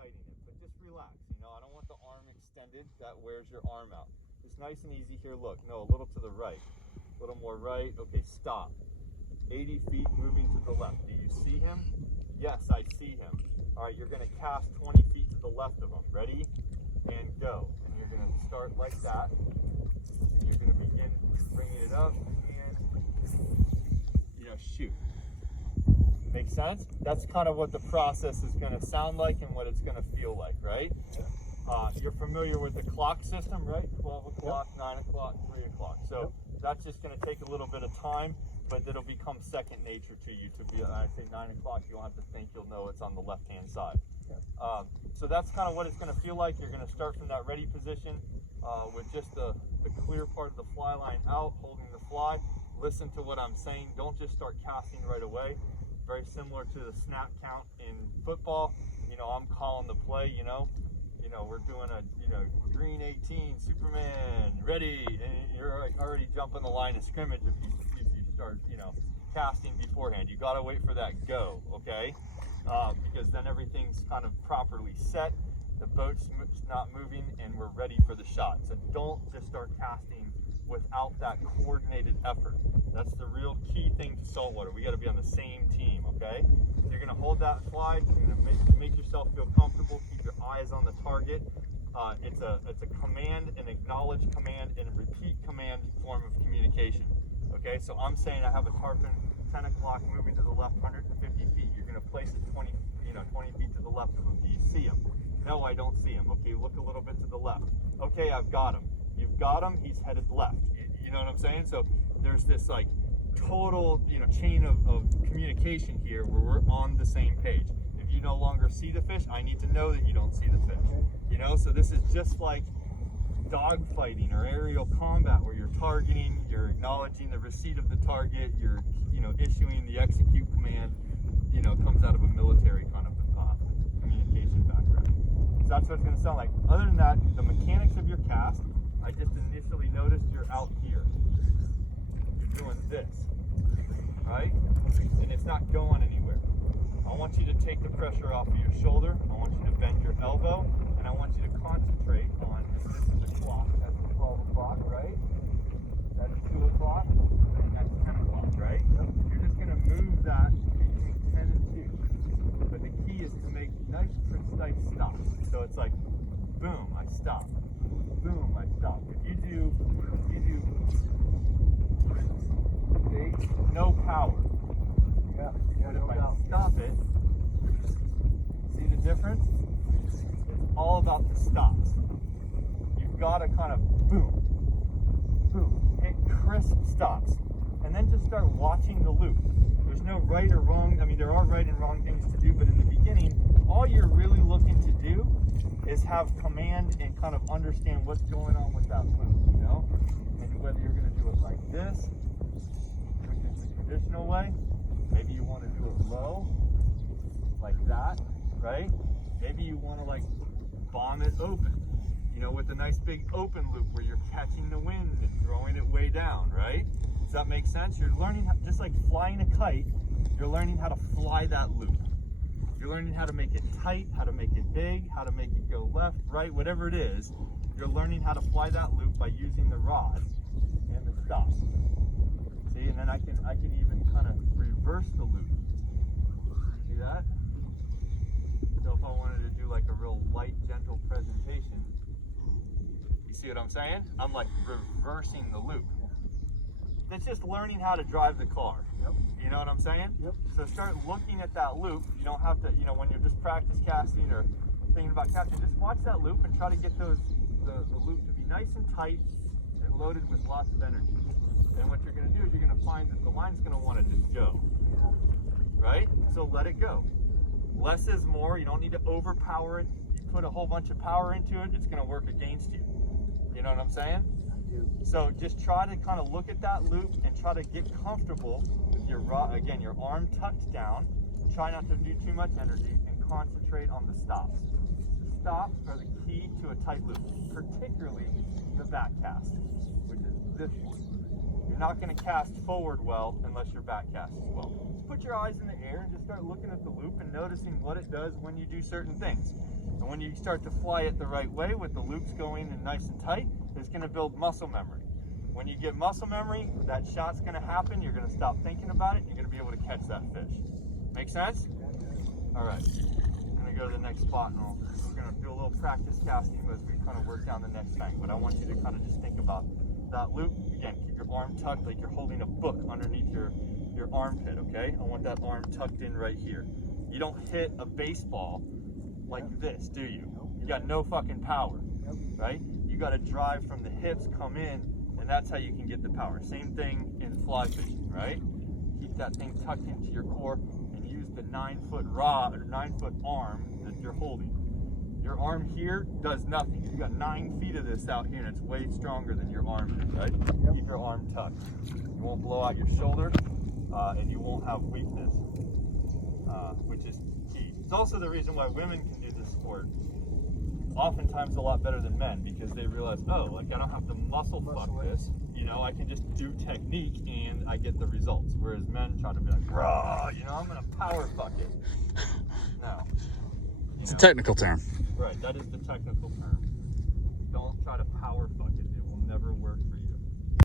exciting it, but just relax. I don't want the arm extended. That wears your arm out. Just nice and easy here. Look, no, a little to the right, a little more right. Okay, stop. 80 feet moving to the left. Do you see him? Yes, I see him. All right, you're going to cast 20 feet to the left of him. Ready? And go. And you're going to start like that. And you're going to begin bringing it up and, shoot. Make sense? That's kind of what the process is going to sound like and what it's going to feel like, right? You're familiar with the clock system, right? 12 o'clock, 9 o'clock, 3 o'clock. So that's just going to take a little bit of time, but it'll become second nature to you. I say 9 o'clock, you won't have to think, you'll know it's on the left-hand side. So that's kind of what it's going to feel like. You're going to start from that ready position with just the clear part of the fly line out, holding the fly. Listen to what I'm saying. Don't just start casting right away. Very similar to the snap count in football. I'm calling the play, we're doing a, green 18, Superman, ready, and you're already jumping the line of scrimmage if you start, casting beforehand. You got to wait for that go, okay? Because then everything's kind of properly set, the boat's not moving, and we're ready for the shot. So don't just start casting without that coordinated effort. That's the real key thing to saltwater. We got to be on the same team, okay? So you're going to hold that fly. You're going to make yourself feel comfortable. Keep your eyes on the target. It's a command, an acknowledge command, and a repeat command form of communication. Okay, so I'm saying I have a tarpon 10 o'clock moving to the left 150 feet. You're going to place it 20 feet to the left of him. Do you see him? No, I don't see him. Okay, look a little bit to the left. Okay, I've got him. You've got him, he's headed left. You know what I'm saying? So there's this like total, chain of communication here where we're on the same page. If you no longer see the fish, I need to know that you don't see the fish. So this is just like dog fighting or aerial combat where you're targeting, you're acknowledging the receipt of the target, you're, issuing the execute command, comes out of a military kind of communication background. So that's what it's going to sound like. Other than that, the mechanics of your cast, I just initially noticed you're out here. You're doing this, right? And it's not going anywhere. I want you to take the pressure off of your shoulder. I want you to bend your elbow, and I want you to concentrate on, this is the clock, that's 12 o'clock, right? That's 2 o'clock, and that's 10 o'clock, right? You're just going to move that between 10 and 2. But the key is to make nice, precise stops. So it's like, boom, I stop. Boom, I stop. If you do, see, no power. Yeah, but if I stop it, see the difference? It's all about the stops. You've got to kind of boom, boom, hit crisp stops. And then just start watching the loop. There's no right or wrong. I mean, there are right and wrong things to do, but in the beginning, all you're really looking to do is have command and kind of understand what's going on with that loop, And whether you're going to do it like this, which is the traditional way, maybe you want to do it low, like that, right? Maybe you want to like bomb it open, with a nice big open loop where you're catching the wind and throwing it way down, right? Does that make sense? You're learning, just like flying a kite, you're learning how to fly that loop. You're learning how to make it tight, how to make it big, how to make it go left, right, whatever it is. You're learning how to fly that loop by using the rod and the stop. See, and then I can even kind of reverse the loop. See that? So if I wanted to do like a real light, gentle presentation, you see what I'm saying? I'm like reversing the loop. It's just learning how to drive the car. Yep. You know what I'm saying? Yep. So start looking at that loop. You don't have to, when you're just practice casting or thinking about casting, just watch that loop and try to get the loop to be nice and tight and loaded with lots of energy. And what you're going to do is you're going to find that the line's going to want to just go. Right? So let it go. Less is more. You don't need to overpower it. You put a whole bunch of power into it, it's going to work against you. You know what I'm saying? So just try to kind of look at that loop and try to get comfortable with your again, your arm tucked down. Try not to do too much energy and concentrate on the stops. The stops are the key to a tight loop, particularly the back cast, which is this one. You're not going to cast forward well unless your back cast is well. Just put your eyes in the air and just start looking at the loop and noticing what it does when you do certain things. And when you start to fly it the right way with the loops going in nice and tight, it's going to build muscle memory. When you get muscle memory, that shot's going to happen. You're going to stop thinking about it. You're going to be able to catch that fish. Make sense? All right. I'm going to go to the next spot, and we're going to do a little practice casting as we kind of work down the next thing. But I want you to kind of just think about that loop. Again, keep your arm tucked like you're holding a book underneath your armpit, okay? I want that arm tucked in right here. You don't hit a baseball like this, do you? You got no fucking power, right? You got to drive from the hips, come in, and that's how you can get the power. Same thing in fly fishing, right? Keep that thing tucked into your core and use the 9-foot rod or 9-foot arm that you're holding. Your arm here does nothing. You got 9 feet of this out here, and it's way stronger than your arm is, right? Keep your arm tucked. You won't blow out your shoulder, and you won't have weakness, which is key. It's also the reason why women can do this sport oftentimes a lot better than men, because they realize, oh, like I don't have to muscle fuck this. You know, I can just do technique and I get the results. Whereas men try to be like, raw, you know, I'm gonna power fuck it. No. It's a technical term. Right, that is the technical term. Don't try to power fuck it.